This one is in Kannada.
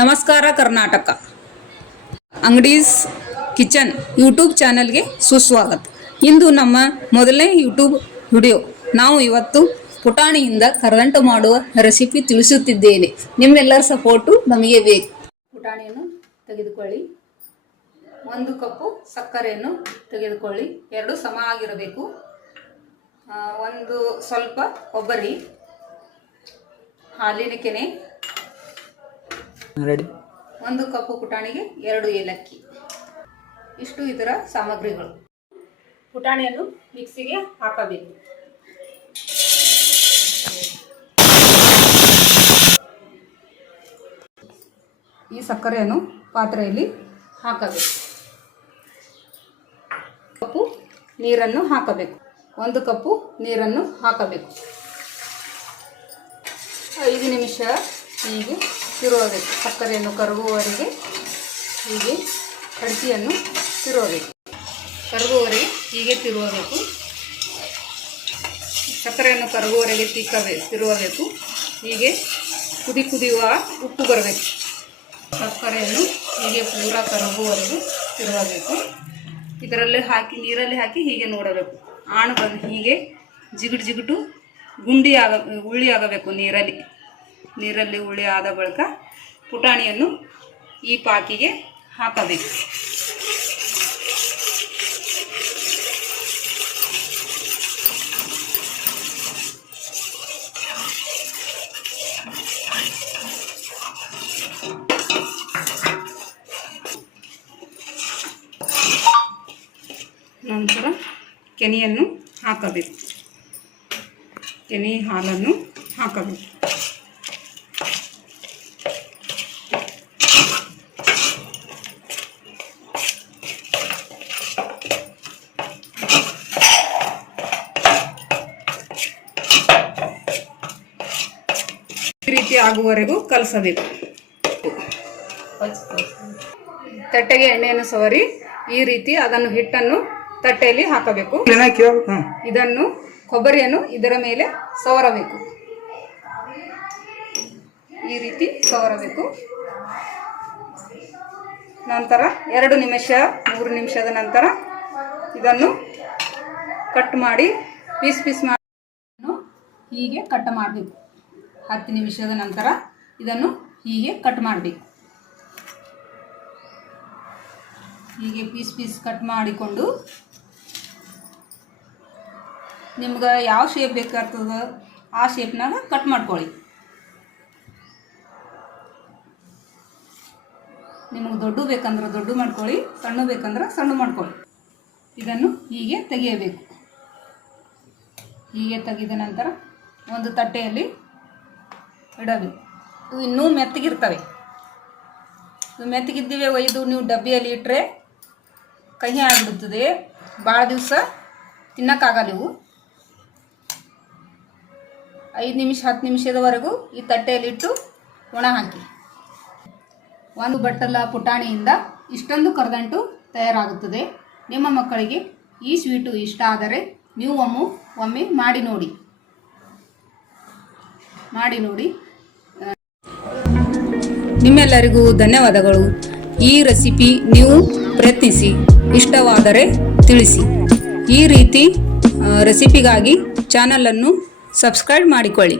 ನಮಸ್ಕಾರ ಕರ್ನಾಟಕ ಅಂಗಡೀಸ್ ಕಿಚನ್ ಯೂಟ್ಯೂಬ್ ಚಾನೆಲ್ಗೆ ಸುಸ್ವಾಗತ. ಇಂದು ನಮ್ಮ ಮೊದಲನೇ ಯೂಟ್ಯೂಬ್ ವಿಡಿಯೋ. ನಾವು ಇವತ್ತು ಪುಟಾಣಿಯಿಂದ ಕರದಂಟು ಮಾಡುವ ರೆಸಿಪಿ ತಿಳಿಸುತ್ತಿದ್ದೇನೆ. ನಿಮ್ಮೆಲ್ಲರ ಸಪೋರ್ಟು ನಮಗೆ ಬೇಕು. ಪುಟಾಣಿಯನ್ನು ತೆಗೆದುಕೊಳ್ಳಿ. 1 ಕಪ್ಪು ಸಕ್ಕರೆಯನ್ನು ತೆಗೆದುಕೊಳ್ಳಿ. 2 ಸಮ ಆಗಿರಬೇಕು. ಒಂದು ಸ್ವಲ್ಪ ಕೊಬ್ಬರಿ, ಹಾಲಿನ ಕೆನೆ, ರೆಡಿ. 1 ಕಪ್ಪು ಪುಟಾಣಿಗೆ 2 ಏಲಕ್ಕಿ. ಇಷ್ಟು ಇದರ ಸಾಮಗ್ರಿಗಳು. ಪುಟಾಣಿಯನ್ನು ಮಿಕ್ಸಿಗೆ ಹಾಕಬೇಕು. ಈ ಸಕ್ಕರೆಯನ್ನು ಪಾತ್ರೆಯಲ್ಲಿ ಹಾಕಬೇಕು. ಕಪ್ಪು ನೀರನ್ನು ಹಾಕಬೇಕು. 1 ಕಪ್ಪು ನೀರನ್ನು ಹಾಕಬೇಕು. 5 ನಿಮಿಷ ಹೀಗೆ ತಿರುವಬೇಕು. ಸಕ್ಕರೆಯನ್ನು ಕರಗುವವರೆಗೆ ಹೀಗೆ ಅಡಿಕೆಯನ್ನು ತಿರುವಬೇಕು. ಕರಗುವವರೆಗೆ ಹೀಗೆ ತಿರುವಬೇಕು. ಸಕ್ಕರೆಯನ್ನು ಕರಗುವವರೆಗೆ ತಿರುವಬೇಕು. ಹೀಗೆ ಕುದಿಯುವ ಉಪ್ಪು ಬರಬೇಕು. ಸಕ್ಕರೆಯನ್ನು ಹೀಗೆ ಪೂರ ಕರಗುವವರೆಗೂ ತಿರುವಬೇಕು. ಇದರಲ್ಲಿ ಹಾಕಿ ನೀರಲ್ಲಿ ಹಾಕಿ ಹೀಗೆ ನೋಡಬೇಕು. ಆಣು ಬಂದು ಹೀಗೆ ಜಿಗುಟು ಉಳ್ಳಿ ಆಗಬೇಕು. ನೀರಲ್ಲಿ ಉಳ್ಳಿ ಆದ ಬಳಿಕ ಪುಟಾಣಿಯನ್ನು ಈ ಪಾಕಿಗೆ ಹಾಕಬೇಕು. ನಂತರ ಕೆನೆಯನ್ನು ಹಾಕಬೇಕು. ಕೆನೆ ಹಾಲನ್ನು ಹಾಕಬೇಕು. ಈ ರೀತಿ ಆಗುವವರೆಗೂ ಕಲಸಬೇಕು. ತಟ್ಟೆಗೆ ಎಣ್ಣೆಯನ್ನು ಸವರಿ ಈ ರೀತಿ ಅದನ್ನು ಹಿಟ್ಟನ್ನು ತಟ್ಟೆಯಲ್ಲಿ ಹಾಕಬೇಕು. ಇದನ್ನು ಕೊಬ್ಬರಿಯನ್ನು ಇದರ ಮೇಲೆ ಸವರಬೇಕು. ಈ ರೀತಿ ಸವರಬೇಕು. ನಂತರ 2 ನಿಮಿಷ 3 ನಿಮಿಷದ ನಂತರ ಇದನ್ನು ಕಟ್ ಮಾಡಿ ಪೀಸ್ ಮಾಡಿ ಹೀಗೆ ಕಟ್ ಮಾಡಬೇಕು. 10 ನಿಮಿಷದ ನಂತರ ಇದನ್ನು ಹೀಗೆ ಕಟ್ ಮಾಡಬೇಕು. ಹೀಗೆ ಪೀಸ್ ಕಟ್ ಮಾಡಿಕೊಂಡು ನಿಮ್ಗೆ ಯಾವ ಶೇಪ್ ಬೇಕಾಗ್ತದೆ ಆ ಶೇಪ್ನಾಗ ಕಟ್ ಮಾಡ್ಕೊಳ್ಳಿ. ನಿಮಗೆ ದೊಡ್ಡ ಬೇಕಂದ್ರೆ ದೊಡ್ಡ ಮಾಡ್ಕೊಳ್ಳಿ, ಸಣ್ಣ ಬೇಕಂದ್ರೆ ಸಣ್ಣ ಮಾಡ್ಕೊಳ್ಳಿ. ಇದನ್ನು ಹೀಗೆ ತೆಗೆಯಬೇಕು. ಹೀಗೆ ತೆಗೆದ ನಂತರ ಒಂದು ತಟ್ಟೆಯಲ್ಲಿ ಇಡಬೇಕು. ಇವು ಇನ್ನೂ ಮೆತ್ತಗಿರ್ತವೆ. ಇವು ಮೆತ್ತಗಿದ್ದೀವಿ ಒಯ್ದು ನೀವು ಡಬ್ಬಿಯಲ್ಲಿ ಇಟ್ಟರೆ ಕಹಿ ಆಗಿಬಿಡುತ್ತದೆ. ಭಾಳ ದಿವಸ ತಿನ್ನೋಕ್ಕಾಗಲ್ಲ ಇವು. 5 ನಿಮಿಷ 10 ನಿಮಿಷದವರೆಗೂ ಈ ತಟ್ಟೆಯಲ್ಲಿಟ್ಟು ಒಣ ಹಾಕಿ. 1 ಬಟ್ಟಲ ಪುಟಾಣಿಯಿಂದ ಇಷ್ಟೊಂದು ಕರದಂಟು ತಯಾರಾಗುತ್ತದೆ. ನಿಮ್ಮ ಮಕ್ಕಳಿಗೆ ಈ ಸ್ವೀಟು ಇಷ್ಟ ಆದರೆ ನೀವು ಒಮ್ಮೆ ಮಾಡಿ ನೋಡಿ. ನಿಮ್ಮೆಲ್ಲರಿಗೂ ಧನ್ಯವಾದಗಳು. ಈ ರೆಸಿಪಿ ನೀವು ಪ್ರಯತ್ನಿಸಿ, ಇಷ್ಟವಾದರೆ ತಿಳಿಸಿ. ಈ ರೀತಿ ರೆಸಿಪಿಗಾಗಿ ಚಾನಲನ್ನು ಸಬ್ಸ್ಕ್ರೈಬ್ ಮಾಡಿಕೊಳ್ಳಿ.